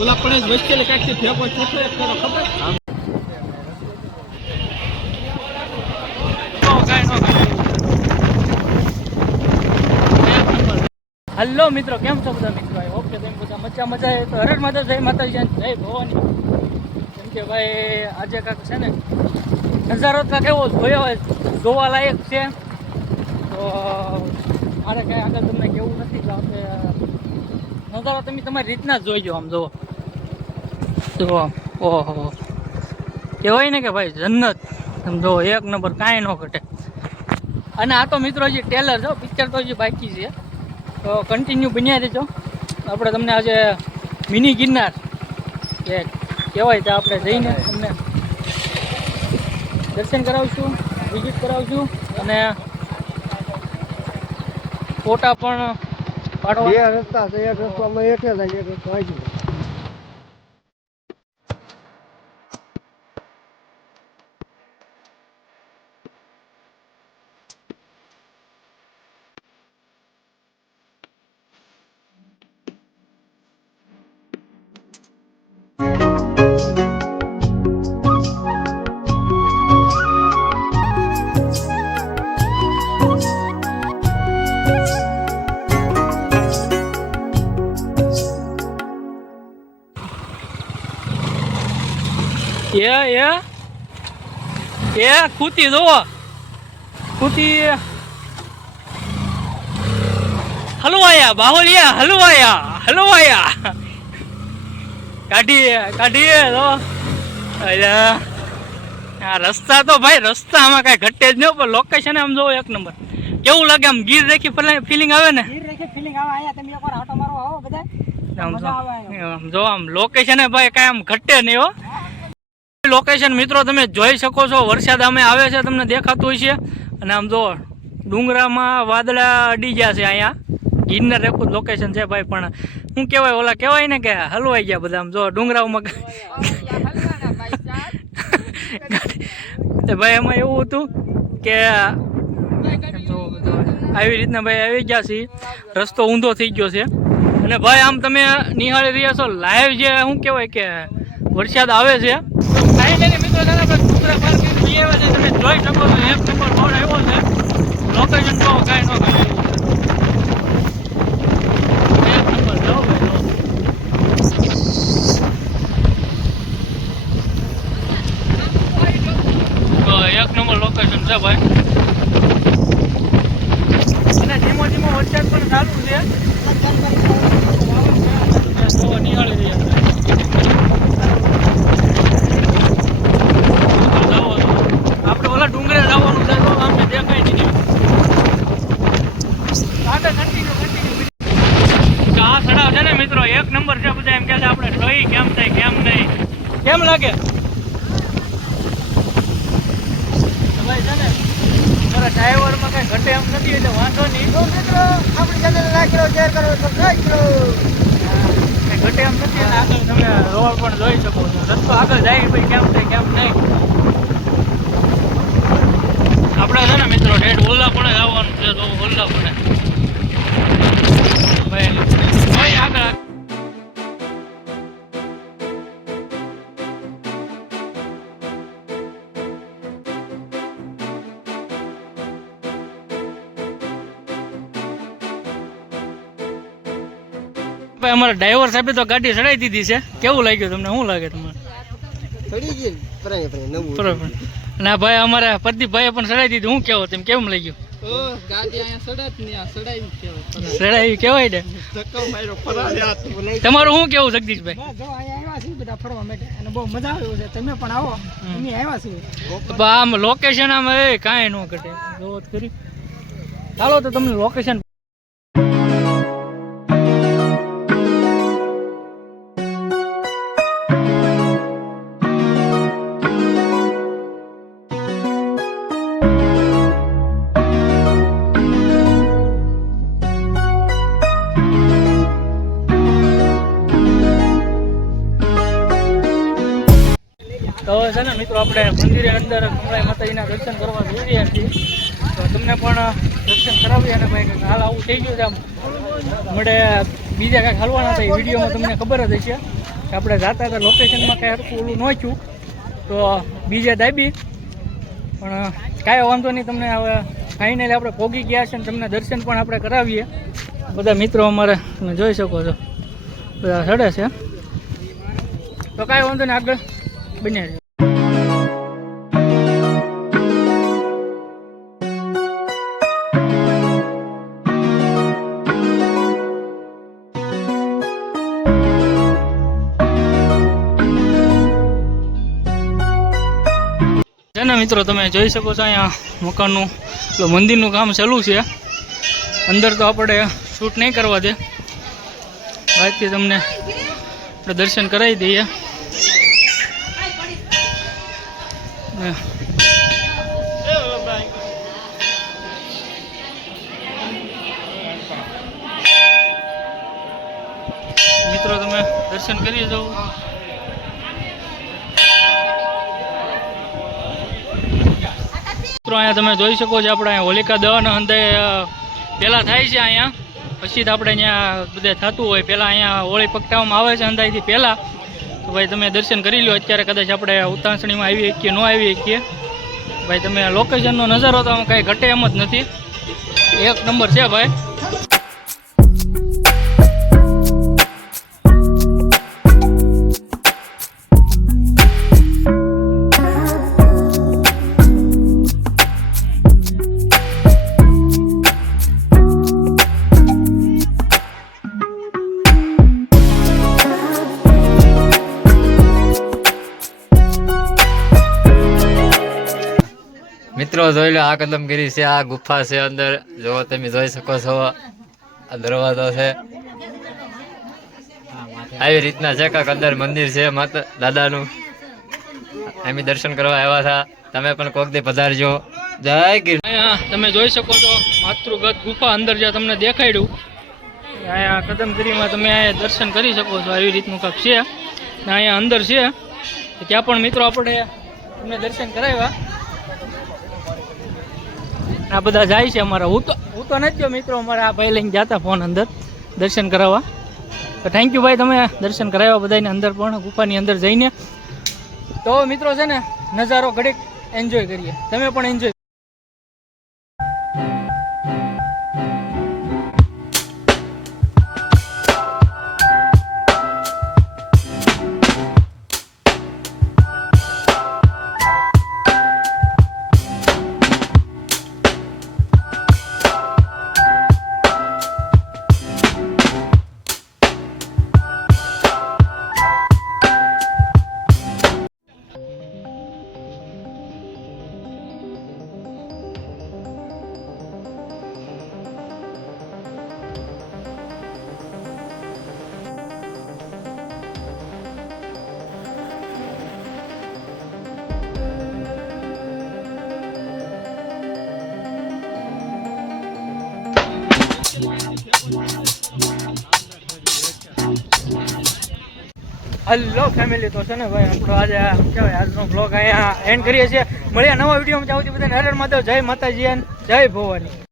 ઓલા પણ ફેંકો ચોખ્ખો એક કરો ખબર? હલો મિત્રો, કેમ છો બધા મિત્રો? ઓકે તેમ બધા મજા મજા તો હરેક માતા જય માતાજી જય ભવાની. કેમ કે ભાઈ, આજે કાંક છે ને નજારો કાંક એવો જોયો હોય જોવા લાયક છે. તો, મારે કાંઈ આગળ તમને કેવું નથી કે નજારો તમે તમારી રીતના જ જોઈજો આમ, જુઓ. તો ઓહો. કહેવાય ને કે ભાઈ જન્નત. સમજો જો એક નંબર કાંઈ ન ઘટે. અને આ તો મિત્રો હજી ટેલર છો પિક્ચર તો હજી બાકી છે. તો કન્ટિન્યુ બન્યા રહેજો. આપણે તમને આજે મિની ગિરનાર એ કહેવાય તો આપણે જઈને તમને દર્શન કરાવશું વિઝિટ કરાવશું અને ફોટા પણ પાડવા રસ્તા છે, એક રસ્તો એક એક રસ્તો આવી એ એ. એ ખૂતી જુઓ. ખૂતી હલવાયા બાહુલિયા હલવાયા હલવાયા કાઢીએ કાઢીએ તો આ રસ્તા તો ભાઈ રસ્તામાં કાંઈ ઘટે જ નહીં પણ લોકેશન આમ જોવો એક નંબર. કેવું લાગે આમ ગીર રેખી ફિલિંગ આવે ને? ગીર રેખી ફિલિંગ આવે આયા તમે એકવાર આટો મારો આવો બધા જો આમ લોકેશન ભાઈ કાંઈ આમ ઘટે નહીં હો. લોકેશન મિત્રો તમે જોઈ શકો છો. વરસાદ અમે આવે છે તમને દેખાતું હોય છે અને આમ જો ડુંગરામાં વાદળા અડી ગયા છે અહીંયા. ગિરનાર રેખું લોકેશન છે ભાઈ પણ શું કહેવાય ઓલા કહેવાય ને કે હલવાઈ ગયા બધા. આમ જો ડુંગરાઓમાં તો ભાઈ એમાં એવું હતું કે આવી રીતના ભાઈ આવી ગયા છે રસ્તો ઊંધો થઈ ગયો છે. અને ભાઈ આમ તમે નિહાળી રહ્યા છો લાઈવ જે શું કહેવાય કે વરસાદ આવે છે. જઈ શકો છો એક નંબર બોર્ડ આવ્યો છે. લોકેશન તો કાંઈ ન કાંઈ એક નંબર જો ભાઈ જો તો એક નંબર લોકેશન છે ભાઈ અને ધીમો ધીમો વરસાદ પણ ચાલુ છે તો નિહાળી રહ્યા છે આપણે ઓલા ડુંગરે જવાનું છે તો અમને દેખાય નહીં આગળ કન્ટિન્યુ કન્ટિન્યુ આ સડાવ છે ને મિત્રો એક નંબર છે બધા એમ કહે છે આપણે જોઈ કેમ થાય કેમ નહીં કેમ લાગે? ભાઈ છે ને મારા ડ્રાઈવરમાં કઈ ઘટે એમ નથી એટલે વાંધો નહીં. તો મિત્રો આપણી ચેનલ લાઈક કરો શેર કરો સબસ્ક્રાઇબ કરો. કઈ ઘટે એમ નથી અને આગળ તમે રોડ પણ જોઈ શકો છો. રસ્તો આગળ જાય ભાઈ કેમ થાય કેમ નહીં. આપણે છે ને મિત્રો ઠેઠ ઓલા પણ આવવાનું છે તો ઓલા પણ ભાઈ આગળ ભાઈ અમારા ડ્રાઈવર સાહેબે તો ગાડી ચડાવી દીધી છે. કેવું લાગ્યું તમને? શું લાગે તમારે ચડી ગઈ ભાઈ અમારા પ્રદીપભાઈએ પણ ચડાવી દીધું. હું કેવો તેમ? કેમ લાગ્યું? તમારું શું કેવું જગદીશભાઈ? બસ જો અહીંયા આવ્યા છીએ બધા ફરવા માટે. અને બહુ મજા આવ્યો છે. તમે પણ આવો. અમે આવ્યા છીએ. તો આમ લોકેશન આમ એ કાંઈ ન ઘટે. ચાલો તો તમને લોકેશન છે ને મિત્રો, આપણે મંદિરે અંદર કમળાઈ માતાજીના દર્શન કરવા જઈ રહ્યા છીએ. તો તમને પણ દર્શન કરાવીએ અને ભાઈ હાલ આવું થઈ ગયું છે આમ. મળે બીજા કાંઈક હલવાના એ વિડીયોમાં તમને ખબર જ હશે. કે આપણે જાતા હતા લોકેશનમાં કાંઈ હરખું ઓલું નહોતું તો બીજે દાબી. પણ કાંઈ વાંધો નહીં, તમને હવે ફાઇનલી આપણે પોગી ગયા છે ને તમને દર્શન પણ આપણે કરાવીએ. બધા મિત્રો અમારે તમે જોઈ શકો છો. બધા ચડે છે. તો કાંઈ વાંધો નહીં, આગળ બન્યા મિત્રો, તમે જોઈ શકો છો અહીંયા મકાનનું, એટલે મંદિરનું કામ ચાલુ છે. અંદર તો આપણે શૂટ નહીં કરવા દે. બાકી તમને આપણે દર્શન કરાવી દઈએ. મિત્રો, તમે દર્શન કરી જાઓ. મિત્રો, અહીંયા તમે જોઈ શકો છો, આપણે હોલિકા દહન અંતે પહેલાં થાય છે અહીંયા. પછી તો આપણે અહીંયા બધે થતું હોય. પહેલાં અહીંયા હોળી પગટાવવામાં આવે છે અંદાજથી પહેલાં. તો ભાઈ, તમે દર્શન કરી લો અત્યારે કદાચ આપણે ઉતાસણીમાં આવી શકીએ ન આવી શકીએ ભાઈ, તમે લોકેશનનો નજારો તો કાંઈ ઘટે એમ જ નથી. એક નંબર છે ભાઈ. મિત્રો, જોઈ લો, આ કદમગીરી છે, આ ગુફા છે અંદર. જો તમે જોઈ શકો છો, આ દરવાજો છે. આવી રીતના છે કાંક અંદર મંદિર છે, માતા દાદાનું. અમે દર્શન કરવા આવ્યા હતા. તમે પણ કોક દે પધારજો. જય ગીર તમે જોઈ શકો છો, માતૃગત ગુફા અંદર જે તમને દેખાડ્યું. અહીંયા કદમગીરીમાં તમે અહીંયા દર્શન કરી શકો છો, આવી રીતનું કાંક છે. ને અહીંયા અંદર છે. ત્યાં પણ મિત્રો, આપણે તમને દર્શન કરાવ્યા. આ બધા જાય છે અમારા. હું તો હું તો નથી મિત્રો, અમારા આ ભાઈ લઈને જતા ફોન અંદર, દર્શન કરાવવા. તો થેન્ક યુ ભાઈ, તમે દર્શન કરાવ્યા બધાને અંદર પણ, ગુફાની અંદર જઈને. તો મિત્રો છે ને, નજારો ઘડીક એન્જોય કરીએ. તમે પણ એન્જોય હલો ફેમિલી તો છે ને ભાઈ, આપણો આજે કહેવાય, આજનો બ્લોગ અહીંયા એન્ડ કરીએ છીએ. મળ્યા નવા વિડીયોમાં જાવ બધાને હર માધવ જય માતાજી જય ભવાની.